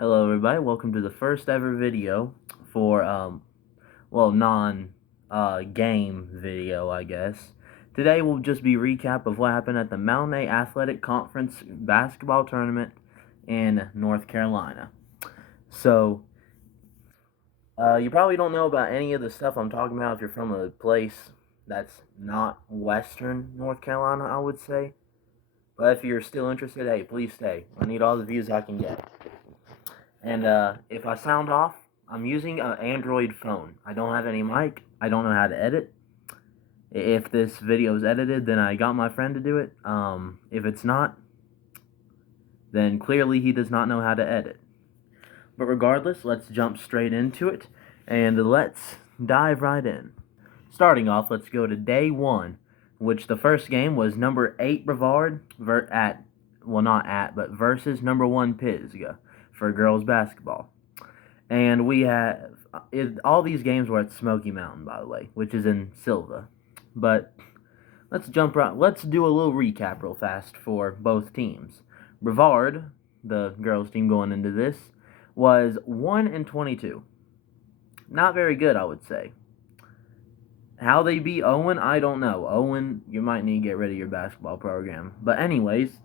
Hello everybody, welcome to the first ever video for, game video, I guess. Today will just be a recap of what happened at the Mountain A Athletic Conference basketball tournament in North Carolina. So, you probably don't know about any of the stuff I'm talking about if you're from a place that's not Western North Carolina, I would say. But if you're still interested, hey, please stay. I need all the views I can get. And if I sound off, I'm using an Android phone. I don't have any mic. I don't know how to edit. If this video is edited, then I got my friend to do it. If it's not, then clearly he does not know how to edit. But regardless, let's jump straight into it, and let's dive right in. Starting off, let's go to day one, which the first game was number 8 Brevard versus number 1 Pisgah for girls basketball. And we have all these games were at Smoky Mountain, by the way, which is in Silva. But let's do a little recap real fast for both teams. Brevard, the girls team going into this, was 1-22. Not very good, I would say. How they beat Owen, I don't know. Owen, you might need to get rid of your basketball program. But anyways,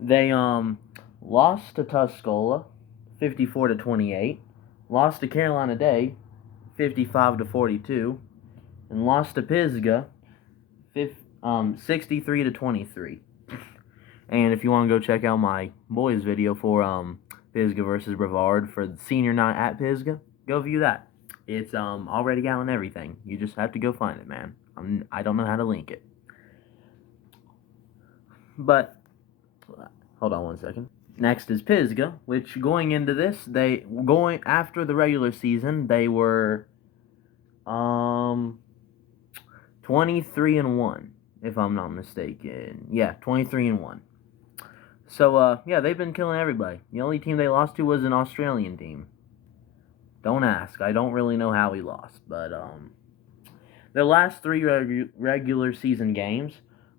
they lost to Tuscola 54-28, lost to Carolina Day 55-42, and lost to Pisgah 63-23. And if you want to go check out my boys video for Pisgah versus Brevard for the senior night at Pisgah, go view that. It's already out and everything. You just have to go find it, man. I don't know how to link it. But hold on one second. Next is Pisgah, which going into this, after the regular season, they were 23-1, if I'm not mistaken. Yeah, 23-1. So yeah, they've been killing everybody. The only team they lost to was an Australian team. Don't ask. I don't really know how we lost, but their last 3 regular season games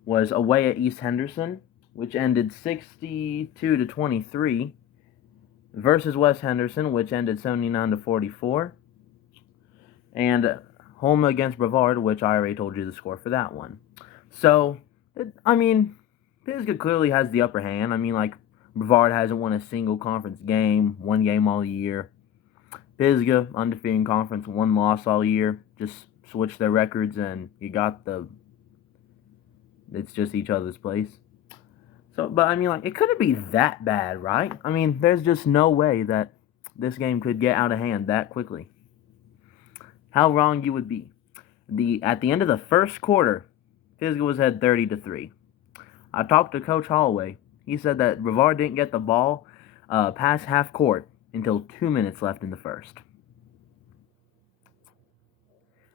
was away at East Henderson, which ended 62-23, versus West Henderson, which ended 79-44, and home against Brevard, which I already told you the score for that one. So, Pisgah clearly has the upper hand. Brevard hasn't won a single conference game, one game all year. Pisgah, undefeated in conference, 1 loss all year. Just switch their records and you got it's just each other's place. So, but it couldn't be that bad, right? There's just no way that this game could get out of hand that quickly. How wrong you would be. At the end of the first quarter, Pisgah was ahead 30-3. I talked to Coach Holloway. He said that Brevard didn't get the ball past half court until 2 minutes left in the first.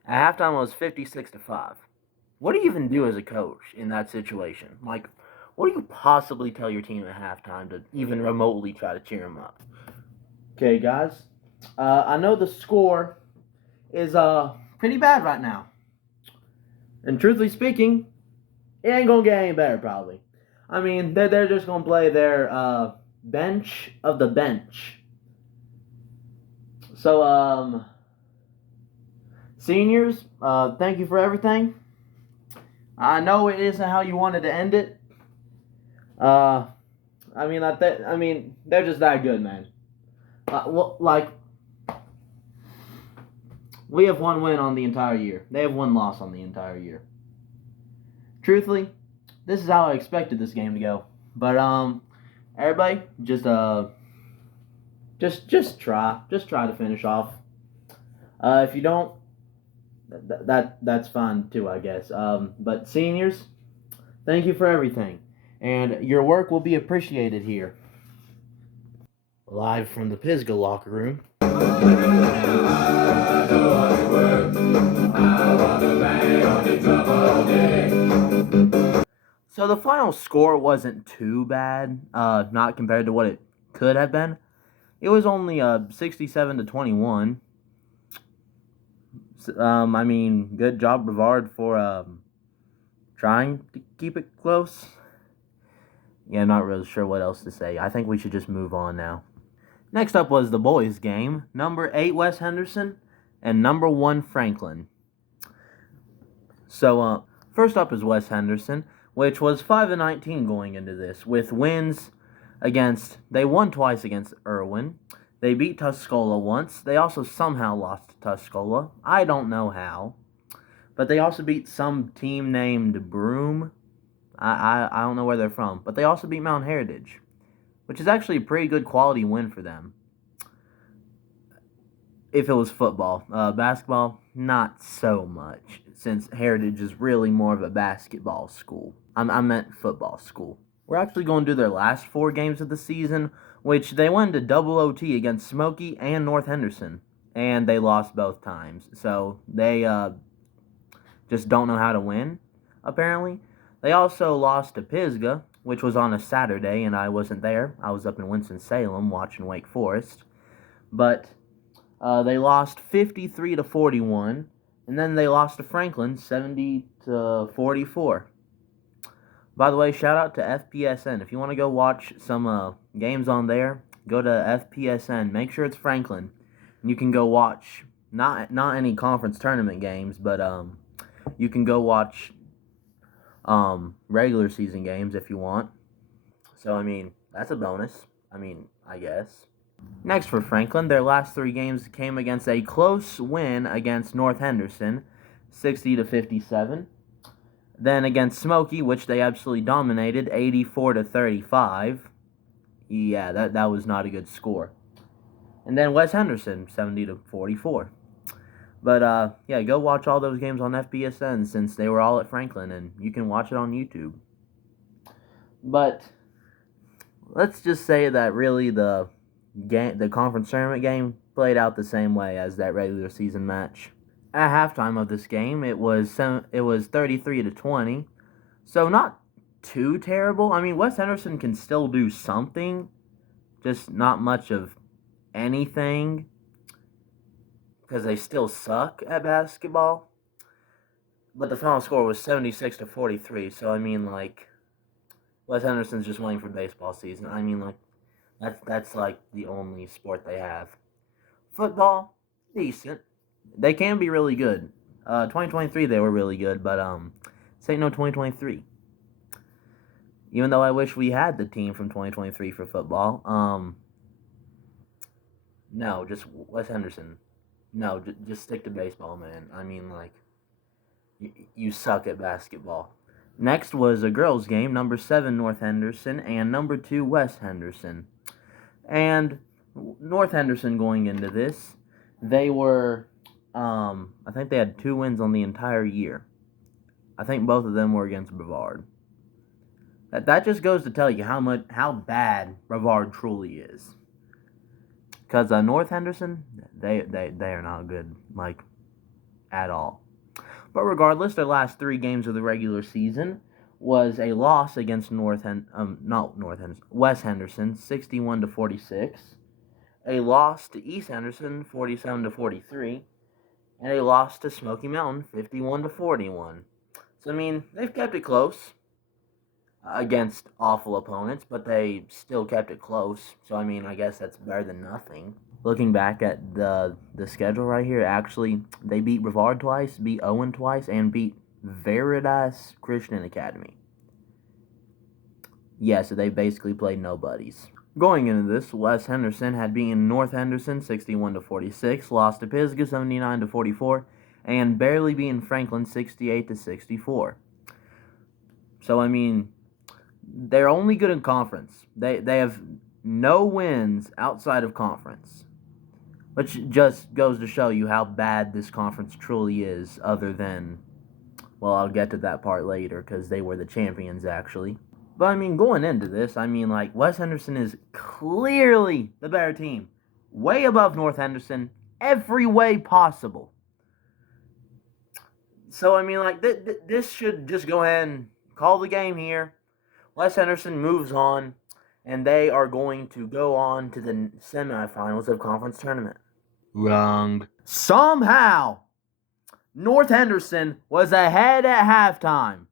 At halftime, it was 56-5. What do you even do as a coach in that situation? What do you possibly tell your team at halftime to even remotely try to cheer them up? Okay, guys. I know the score is pretty bad right now. And truthfully speaking, it ain't going to get any better, probably. They're just going to play their bench of the bench. So, seniors, thank you for everything. I know it isn't how you wanted to end it. They're just that good, man. We have 1 win on the entire year. They have 1 loss on the entire year. Truthfully, this is how I expected this game to go. But everybody, just try to finish off. If you don't, that's fine too, I guess. But seniors, thank you for everything, and your work will be appreciated here. Live from the Pisgah locker room. So the final score wasn't too bad, not compared to what it could have been. It was only 67-21. Good job, Brevard, for trying to keep it close. Yeah, I'm not really sure what else to say. I think we should just move on now. Next up was the boys' game. Number 8 West Henderson and number 1 Franklin. So, first up is West Henderson, which was 5-19 going into this, with wins against. They won twice against Irwin. They beat Tuscola once. They also somehow lost to Tuscola. I don't know how, but they also beat some team named Broome. I don't know where they're from, but they also beat Mount Heritage, which is actually a pretty good quality win for them. If it was football. Basketball, not so much, since Heritage is really more of a basketball school. I meant football school. We're actually going to do their last 4 games of the season, which they went to double OT against Smoky and North Henderson, and they lost both times. So they just don't know how to win, apparently. They also lost to Pisgah, which was on a Saturday, and I wasn't there. I was up in Winston-Salem watching Wake Forest. But they lost 53-41, and then they lost to Franklin 70-44. By the way, shout out to FPSN. If you want to go watch some games on there, go to FPSN. Make sure it's Franklin, and you can go watch not any conference tournament games, but you can go watch regular season games if you want. So I mean, that's a bonus. I guess. Next for Franklin, their last 3 games came against a close win against North Henderson, 60-57. Then against Smoky, which they absolutely dominated, 84-35. Yeah, that was not a good score. And then West Henderson, 70-44. But yeah, go watch all those games on FBSN since they were all at Franklin, and you can watch it on YouTube. But let's just say that really the conference tournament game played out the same way as that regular season match. At halftime of this game, it was 33-20, so not too terrible. I mean, West Henderson can still do something, just not much of anything, because they still suck at basketball. But the final score was 76-43, so I mean, like, West Henderson's just waiting for baseball season. I mean, like, that's like the only sport they have. Football, decent. They can be really good. 2023 they were really good, but this ain't no 2023. Even though I wish we had the team from 2023 for football. No, just Wes Henderson. No, just stick to baseball, man. I mean, like, you suck at basketball. Next was a girls' game, number 7 North Henderson and number 2 West Henderson. And North Henderson going into this, they were, I think they had 2 wins on the entire year. I think both of them were against Brevard. That just goes to tell you how bad Brevard truly is. Because North Henderson, they are not good, like, at all. But regardless, their last 3 games of the regular season was a loss against West Henderson, 61-46. A loss to East Henderson, 47-43. And a loss to Smoky Mountain, 51-41. So, I mean, they've kept it close against awful opponents, but they still kept it close. So, I mean, I guess that's better than nothing. Looking back at the schedule right here, actually, they beat Brevard twice, beat Owen twice, and beat Veritas Christian Academy. Yeah, so they basically played nobodies. Going into this, West Henderson had beaten North Henderson 61-46, lost to Pisgah 79-44, and barely beaten Franklin 68-64. So, I mean, they're only good in conference. They have no wins outside of conference, which just goes to show you how bad this conference truly is, other than, well, I'll get to that part later, because they were the champions, actually. But, I mean, going into this, I mean, like, West Henderson is clearly the better team. Way above North Henderson, every way possible. So, I mean, like, this should just go ahead and call the game here. West Henderson moves on, and they are going to go on to the semifinals of conference tournament. Wrong. Somehow, North Henderson was ahead at halftime.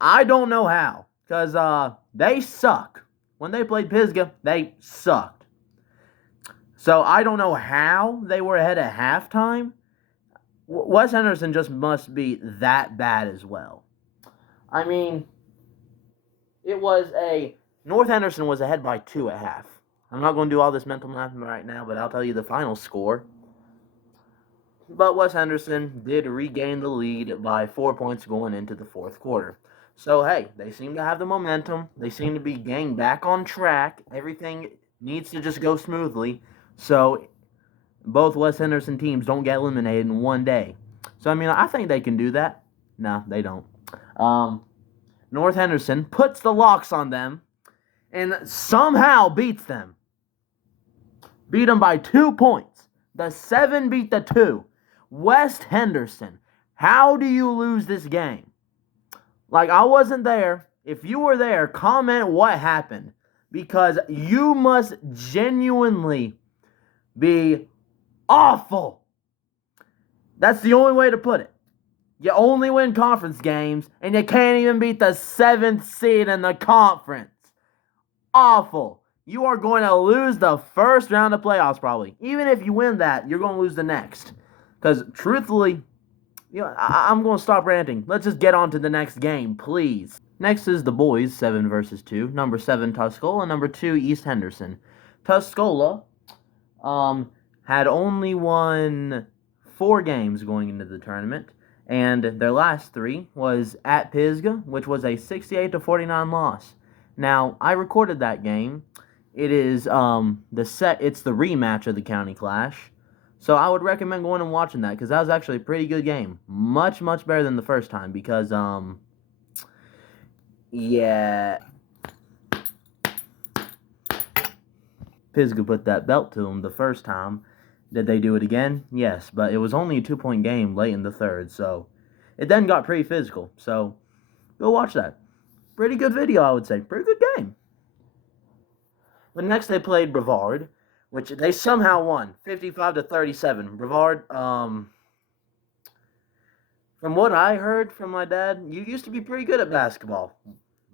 I don't know how, because they suck. When they played Pisgah, they sucked. So I don't know how they were ahead at halftime. Wes Henderson just must be that bad as well. I mean, it was a North Henderson was ahead by 2 at half. I'm not going to do all this mental math right now, but I'll tell you the final score. But Wes Henderson did regain the lead by 4 points going into the fourth quarter. So, hey, they seem to have the momentum. They seem to be getting back on track. Everything needs to just go smoothly. So, both Wes Henderson teams don't get eliminated in one day. So, I mean, I think they can do that. No, they don't. North Henderson puts the locks on them and somehow beats them. Beat them by 2 points. The 7 beat the 2. West Henderson, how do you lose this game? Like, I wasn't there. If you were there, comment what happened. Because you must genuinely be awful. That's the only way to put it. You only win conference games, and you can't even beat the 7th seed in the conference. Awful. You are going to lose the first round of playoffs, probably. Even if you win that, you're going to lose the next. Because, truthfully, I'm going to stop ranting. Let's just get on to the next game, please. Next is the boys, 7 versus 2. Number 7, Tuscola. Number 2, East Henderson. Tuscola had only won 4 games going into the tournament. And their last 3 was at Pisgah, which was a 68-49 loss. Now, I recorded that game. It is it's the rematch of the county clash. So I would recommend going and watching that because that was actually a pretty good game. Much, much better than the first time because yeah, Pisgah put that belt to him the first time. Did they do it again? Yes, but it was only a 2-point game late in the third, so it then got pretty physical. So go watch that. Pretty good video, I would say. Pretty good game. But next they played Brevard, which they somehow won, 55-37. Brevard, from what I heard from my dad, you used to be pretty good at basketball.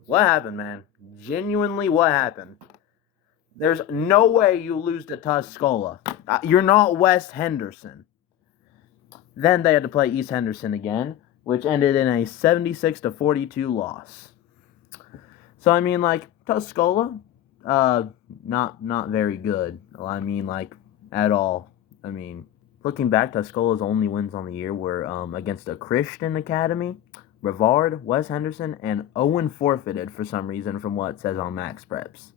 What happened, man? Genuinely, what happened? There's no way you lose to Tuscola. You're not West Henderson. Then they had to play East Henderson again, which ended in a 76-42 loss. So, I mean, like, Tuscola, not very good. I mean, like, at all. I mean, looking back, Tuscola's only wins on the year were against a Christian academy, Brevard, West Henderson, and Owen forfeited for some reason from what it says on Max Preps.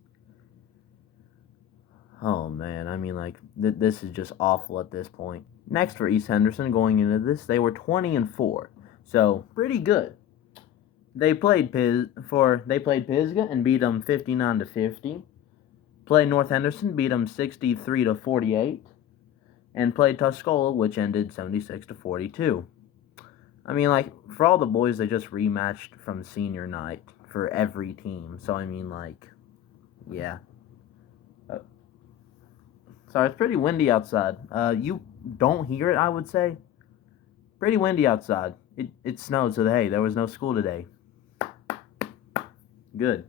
Oh, man, I mean, like, this is just awful at this point. Next for East Henderson, going into this, they were 20-4, so pretty good. They played Pisgah and beat them 59-50. Played North Henderson, beat them 63-48, and played Tuscola, which ended 76-42. I mean, like, for all the boys, they just rematched from senior night for every team. So, I mean, like, yeah. Sorry, it's pretty windy outside. You don't hear it, I would say. Pretty windy outside. It snowed, so hey, there was no school today. Good.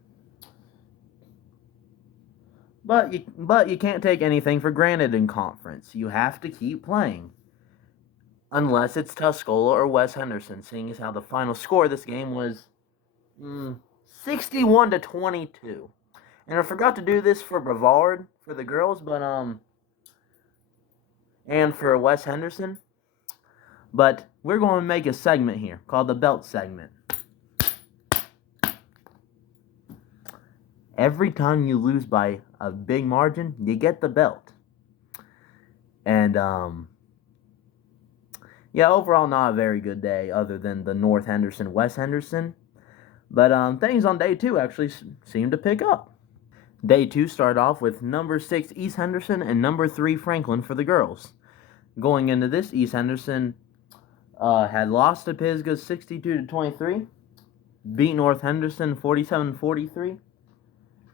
But you can't take anything for granted in conference. You have to keep playing. Unless it's Tuscola or West Henderson, seeing as how the final score of this game was 61-22. And I forgot to do this for Brevard, for the girls, but and for West Henderson. But we're going to make a segment here called the belt segment. Every time you lose by a big margin, you get the belt. And, yeah, overall not a very good day other than the North Henderson, West Henderson. But things on day 2 actually seemed to pick up. Day 2 started off with number 6 East Henderson and number 3 Franklin for the girls. Going into this, East Henderson had lost to Pisgah 62-23, beat North Henderson 47-43,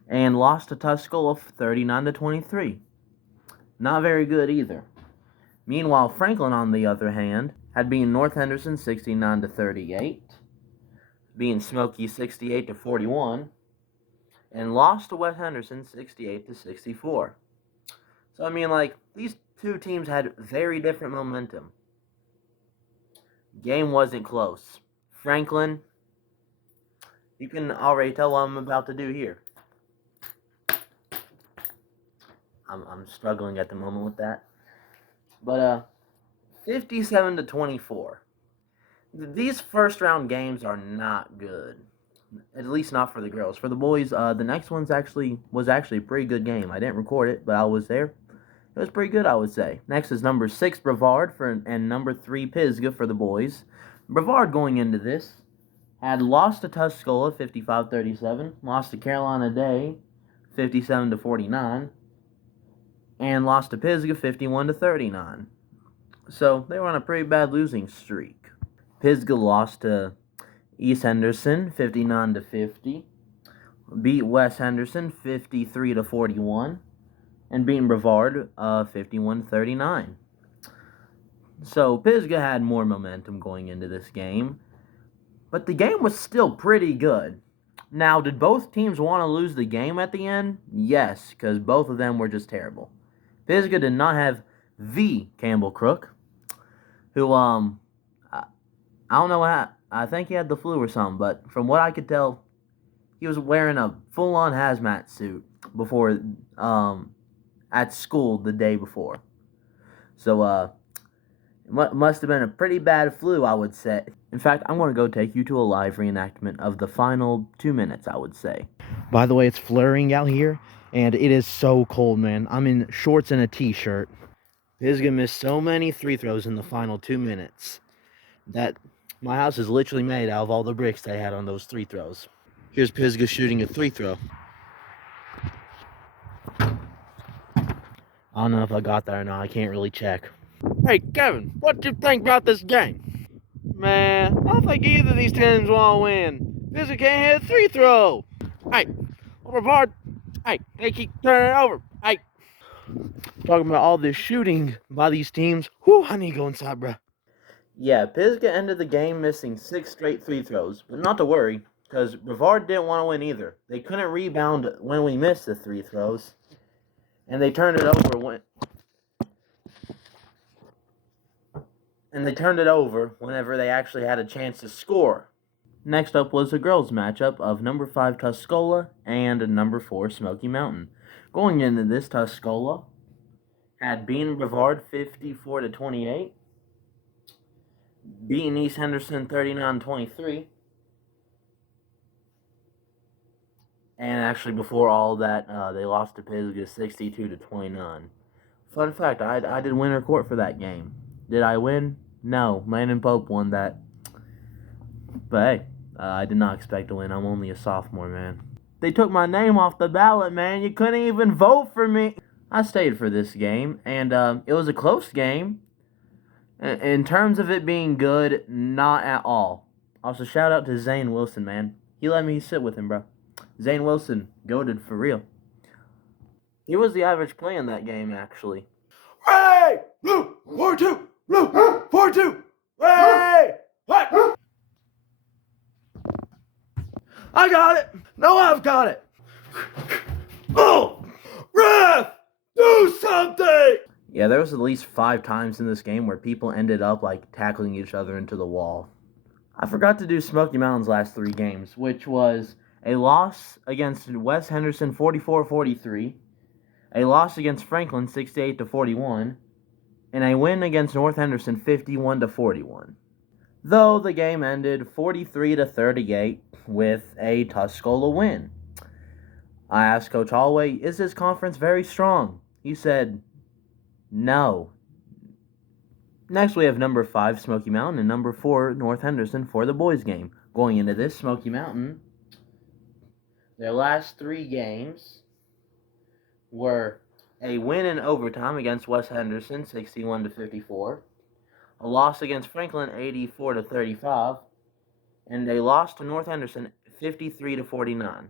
and lost to Tuscola 39-23. Not very good either. Meanwhile, Franklin, on the other hand, had beaten North Henderson 69-38, beaten Smoky 68-41, and lost to West Henderson 68-64. So, I mean, like, these two teams had very different momentum. Game wasn't close. Franklin, you can already tell what I'm about to do here. I'm struggling at the moment with that. But, 57-24. These first round games are not good. At least not for the girls. For the boys, the next one's was actually a pretty good game. I didn't record it, but I was there. It was pretty good, I would say. Next is number 6 Brevard and number 3 Pisgah for the boys. Brevard going into this had lost to Tuscola 55-37, lost to Carolina Day 57-49, and lost to Pisgah 51-39. So they were on a pretty bad losing streak. Pisgah lost to East Henderson 59-50, beat West Henderson 53-41, and beat Brevard 51-39. So Pisgah had more momentum going into this game, but the game was still pretty good. Now, did both teams want to lose the game at the end? Yes, because both of them were just terrible. Pisgah did not have the Campbell Crook, who I don't know what. I think he had the flu or something, but from what I could tell, he was wearing a full-on hazmat suit before at school the day before. So it must have been a pretty bad flu, I would say. In fact, I'm going to go take you to a live reenactment of the final 2 minutes, I would say. By the way, it's flurrying out here, and it is so cold, man. I'm in shorts and a t-shirt. Pisgah missed so many free throws in the final 2 minutes that my house is literally made out of all the bricks they had on those free throws. Here's Pisgah shooting a free throw. I don't know if I got that or not. I can't really check. Hey, Kevin, what do you think about this game? Man, I don't think either of these teams want to win. Pisgah can't hit a free throw. Hey, Brevard. Hey, they keep turning it over. Hey. Talking about all this shooting by these teams. Whew, I need to go inside, bruh. Yeah, Pisgah ended the game missing 6 straight free throws, but not to worry, because Brevard didn't want to win either. They couldn't rebound when we missed the 3 throws, and they turned it over whenever they actually had a chance to score. Next up was the girls' matchup of number 5 Tuscola and number 4 Smoky Mountain. Going into this, Tuscola had beaten Brevard 54-28. Beating East Henderson 39-23. And actually, before all that, they lost to Pisgah 62-29. Fun fact, I did winter court for that game. Did I win? No. Landon Pope won that. But hey, I did not expect to win. I'm only a sophomore, man. They took my name off the ballot, man. You couldn't even vote for me. I stayed for this game, and it was a close game. In terms of it being good, not at all. Also, shout out to Zane Wilson, man. He let me sit with him, bro. Zane Wilson, goated for real. He was the average play in that game, actually. Hey! Blue! 4-2! Blue! 4-2! Hey! What? I got it! No, I've got it! Oh! Ref! Do something! Yeah, there was at least 5 times in this game where people ended up, like, tackling each other into the wall. I forgot to do Smoky Mountain's last 3 games, which was a loss against West Henderson 44-43, a loss against Franklin 68-41, and a win against North Henderson 51-41. Though the game ended 43-38 with a Tuscola win. I asked Coach Holloway, is this conference very strong? He said, no. Next, we have number 5, Smoky Mountain, and number 4, North Henderson for the boys' game. Going into this, Smoky Mountain, their last 3 games were a win in overtime against West Henderson, 61-54, a loss against Franklin, 84-35, and a loss to North Henderson, 53-49.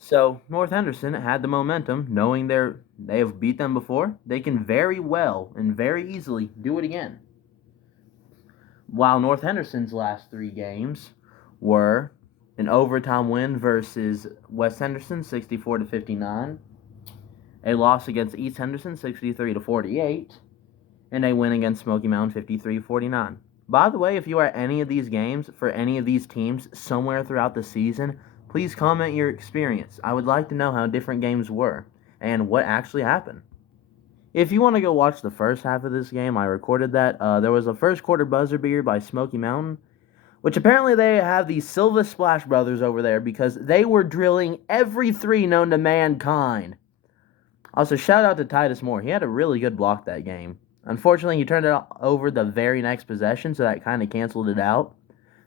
So, North Henderson had the momentum, knowing they have beat them before. They can very well and very easily do it again. While North Henderson's last 3 games were an overtime win versus West Henderson, 64-59, a loss against East Henderson 63-48, and a win against Smoky Mountain 53-49. By the way, if you are at any of these games for any of these teams somewhere throughout the season, please comment your experience. I would like to know how different games were and what actually happened. If you want to go watch the first half of this game, I recorded that. There was a first quarter buzzer beater by Smoky Mountain, which apparently they have the Silva Splash Brothers over there because they were drilling every three known to mankind. Also, shout out to Titus Moore. He had a really good block that game. Unfortunately, he turned it over the very next possession, so that kind of canceled it out.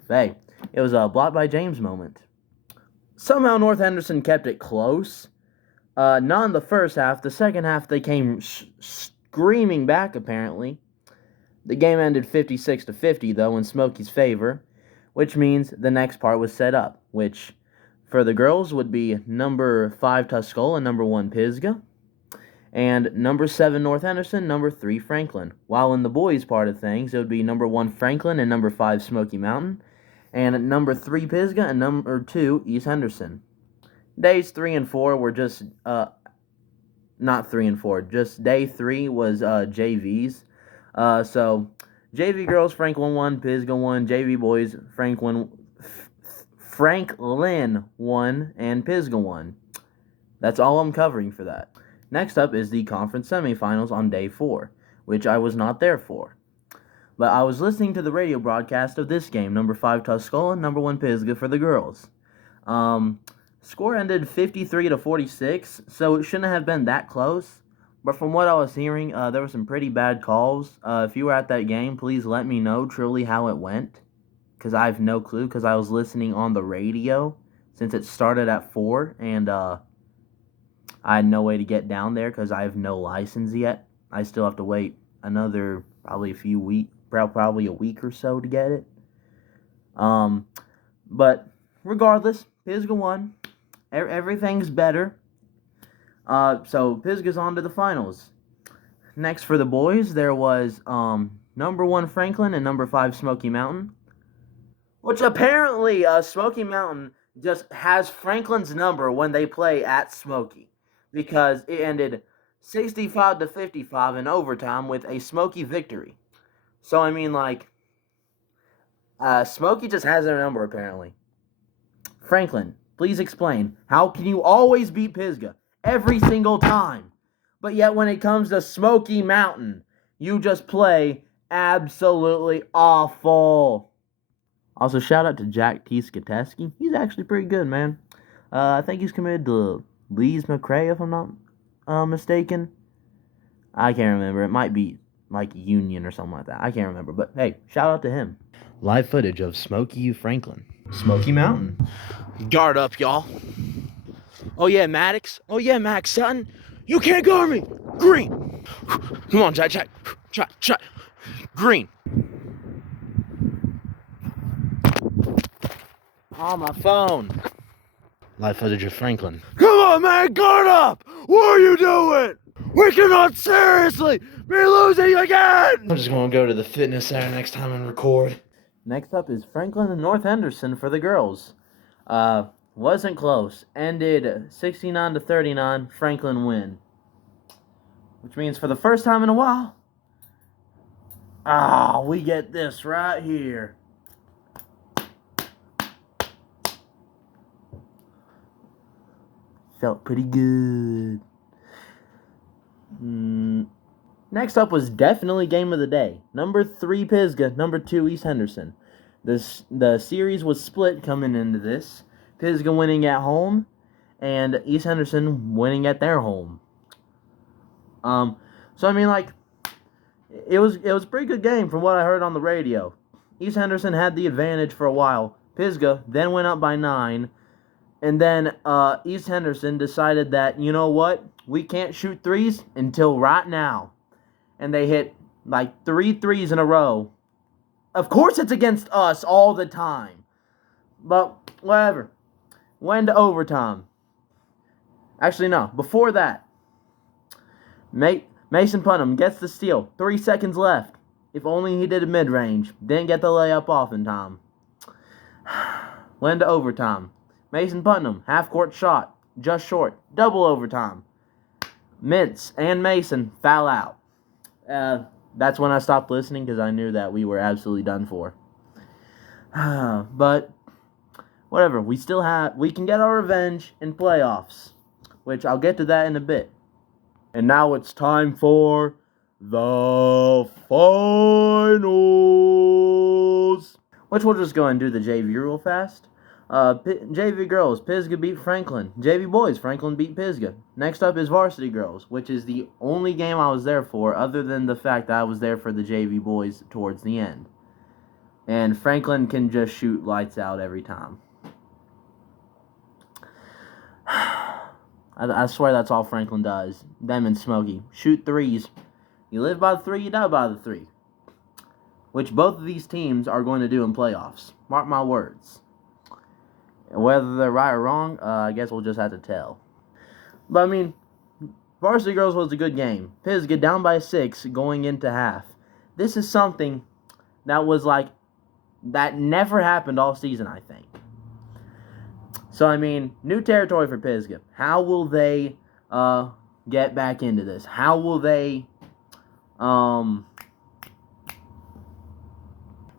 But hey, it was a block by James moment. Somehow North Henderson kept it close. Not in the first half. The second half, they came screaming back, apparently. The game ended 56-50, though, in Smoky's favor, which means the next part was set up, which for the girls would be number 5 Tuscola and number 1 Pisgah, and number 7 North Henderson, number 3 Franklin. While in the boys' part of things, it would be number 1 Franklin and number 5 Smoky Mountain, and number 3 Pisgah and number 2 East Henderson. Days 3 and 4 were just, not 3 and 4, just day 3 was JVs. So, JV girls, Franklin 1, Pisgah 1, JV boys, Franklin 1, and Pisgah 1. That's all I'm covering for that. Next up is the conference semifinals on day 4, which I was not there for. But I was listening to the radio broadcast of this game, number 5 Tuscola, number 1 Pisgah for the girls. Score ended 53-46, so it shouldn't have been that close. But from what I was hearing, there were some pretty bad calls. If you were at that game, please let me know truly how it went, because I have no clue, because I was listening on the radio since it started at 4, and I had no way to get down there because I have no license yet. I still have to wait another probably a week or so to get it. But regardless, Pisgah won. Everything's better. So Pisgah's on to the finals. Next for the boys, there was number 1 Franklin and number 5 Smoky Mountain, which apparently Smoky Mountain just has Franklin's number when they play at Smoky, because it ended 65-55 in overtime with a Smoky victory. So, I mean, like, Smoky just has their number, apparently. Franklin, please explain. How can you always beat Pisgah every single time, but yet when it comes to Smoky Mountain, you just play absolutely awful? Also, shout out to Jack T. Skateski. He's actually pretty good, man. I think he's committed to Lee's McRae, if I'm not mistaken. I can't remember. It might be like Union or something like that. I can't remember. But hey, shout out to him. Live footage of Smoky Franklin. Smoky Mountain. Guard up, y'all. Oh yeah, Maddox. Oh yeah, Max Sutton. You can't guard me. Green. Come on, Jack. Try. Green. On my phone. Live footage of Franklin. Come on, man, guard up! What are you doing? We cannot seriously be losing again! I'm just gonna go to the fitness center next time and record. Next up is Franklin and North Henderson for the girls. Wasn't close. Ended 69-39. Franklin win. Which means for the first time in a while, we get this right here. Felt pretty good. Next up was definitely game of the day. Number 3 Pisgah, number 2 East Henderson. The series was split coming into this. Pisgah winning at home, and East Henderson winning at their home. So I mean, like, it was a pretty good game from what I heard on the radio. East Henderson had the advantage for a while. Pisgah then went up by 9. And then East Henderson decided that, you know what, we can't shoot threes until right now. And they hit like 3 threes in a row. Of course it's against us all the time. But whatever. Went to overtime. Actually, no. Before that, Mason Putnam gets the steal. 3 seconds left. If only he did a mid-range. Didn't get the layup off in time. Went to overtime. Mason Putnam, half-court shot, just short, double overtime. Mintz and Mason foul out. That's when I stopped listening because I knew that we were absolutely done for. But whatever, we can get our revenge in playoffs, which I'll get to that in a bit. And now it's time for the finals, which we'll just go and do the JV real fast. JV girls, Pisgah beat Franklin. JV boys, Franklin beat Pisgah. Next up is varsity girls, which is the only game I was there for, other than the fact that I was there for the JV boys towards the end. And Franklin can just shoot lights out every time. I swear that's all Franklin does. Them and Smoky. Shoot threes. You live by the three, you die by the three. Which both of these teams are going to do in playoffs. Mark my words. Whether they're right or wrong, I guess we'll just have to tell. But, I mean, varsity girls was a good game. Pisgah down by 6 going into half. This is something that was that never happened all season, I think. So, I mean, new territory for Pisgah. How will they get back into this? How will they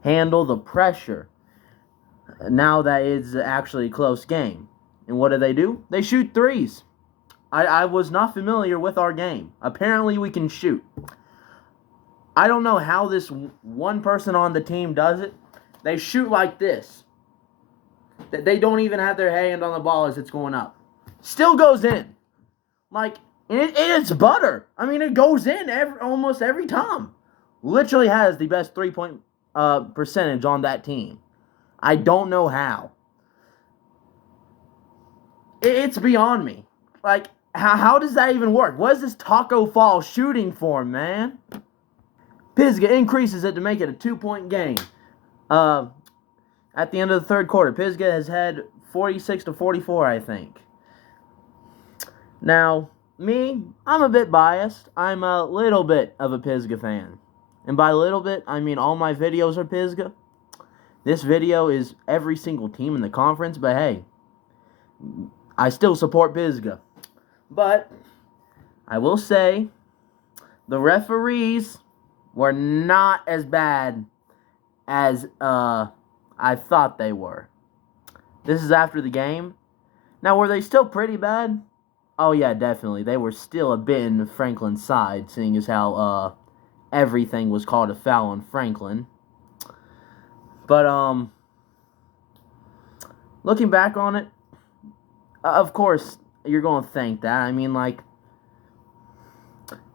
handle the pressure now that it's actually a close game? And what do? They shoot threes. I was not familiar with our game. Apparently, we can shoot. I don't know how this one person on the team does it. They shoot like this. They don't even have their hand on the ball as it's going up. Still goes in. It's butter. I mean, it goes in almost every time. Literally has the best 3-point percentage on that team. I don't know how. It's beyond me. How does that even work? What is this Taco Fall shooting for, man? Pisgah increases it to make it a 2-point game. At the end of the third quarter, Pisgah has had 46-44, I think. Now, me, I'm a bit biased. I'm a little bit of a Pisgah fan. And by little bit, I mean all my videos are Pisgah. This video is every single team in the conference, but hey, I still support Pisgah. But I will say the referees were not as bad as I thought they were. This is after the game. Now, were they still pretty bad? Oh, yeah, definitely. They were still a bit in Franklin's side, seeing as how everything was called a foul on Franklin. But, looking back on it, of course, you're going to think that. I mean,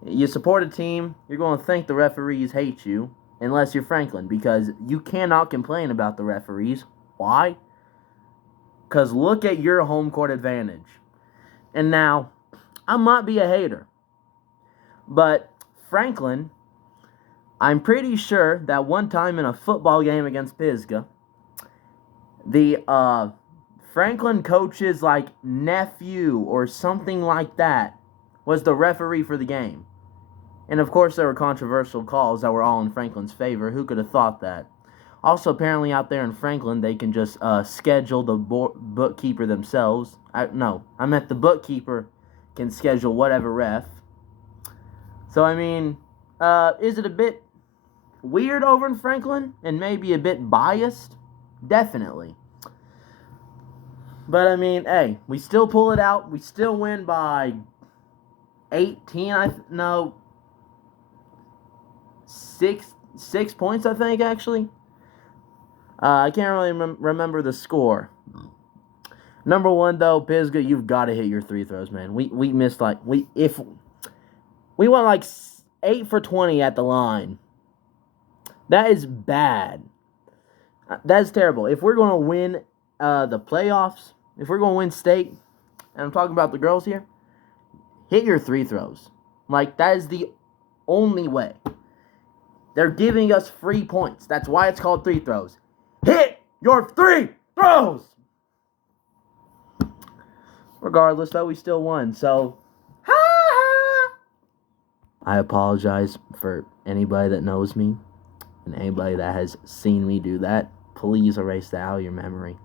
you support a team, you're going to think the referees hate you. Unless you're Franklin, because you cannot complain about the referees. Why? Because look at your home court advantage. And now, I might be a hater, but Franklin, I'm pretty sure that one time in a football game against Pisgah, the Franklin coach's nephew or something like that was the referee for the game. And, of course, there were controversial calls that were all in Franklin's favor. Who could have thought that? Also, apparently out there in Franklin, they can just schedule the bookkeeper themselves. I meant the bookkeeper can schedule whatever ref. So, I mean, is it a bit weird over in Franklin? And maybe a bit biased? Definitely. But, I mean, hey, we still pull it out. We still win by 18, 6 points, I think, actually. I can't really remember the score. Number one, though, Pisgah, you've got to hit your free throws, man. We missed, we went 8 for 20 at the line. That is bad. That is terrible. If we're going to win the playoffs, if we're going to win state, and I'm talking about the girls here, hit your free throws. That is the only way. They're giving us free points. That's why it's called free throws. Hit your free throws! Regardless, though, we still won. So, I apologize for anybody that knows me and anybody that has seen me do that. Please erase that out of your memory.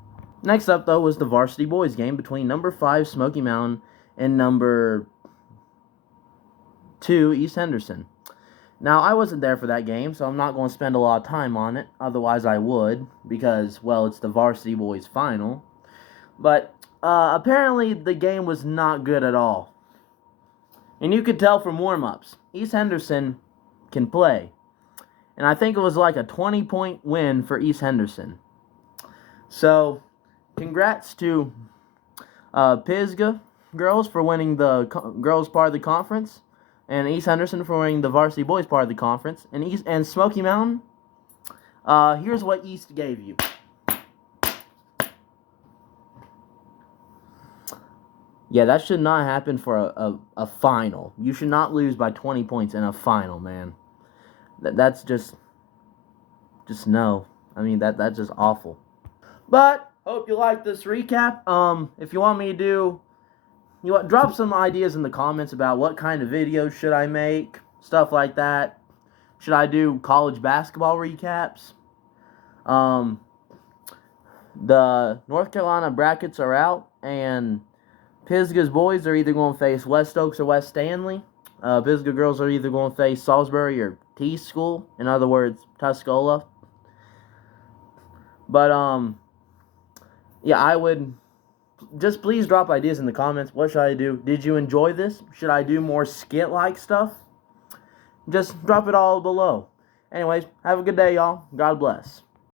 Next up, though, was the varsity boys game between number 5 Smoky Mountain and number to East Henderson. Now, I wasn't there for that game, so I'm not going to spend a lot of time on it. Otherwise, I would, because, well, it's the varsity boys final. But apparently, the game was not good at all. And you could tell from warm-ups. East Henderson can play. And I think it was like a 20-point win for East Henderson. So, congrats to pisgah girls for winning the girls part of the conference, and East Henderson for winning the varsity boys part of the conference. And Smoky Mountain, here's what East gave you. Yeah, that should not happen for a final. You should not lose by 20 points in a final, man. That's just no. I mean, that's just awful. But hope you like this recap. If you want me to do, drop some ideas in the comments about what kind of videos should I make, stuff like that. Should I do college basketball recaps? The North Carolina brackets are out, and Pisgah's boys are either going to face West Oaks or West Stanley. Pisgah girls are either going to face Salisbury or T School, in other words, Tuscola. But yeah, I would just please drop ideas in the comments. What should I do? Did you enjoy this? Should I do more skit-like stuff? Just drop it all below. Anyways, have a good day, y'all. God bless.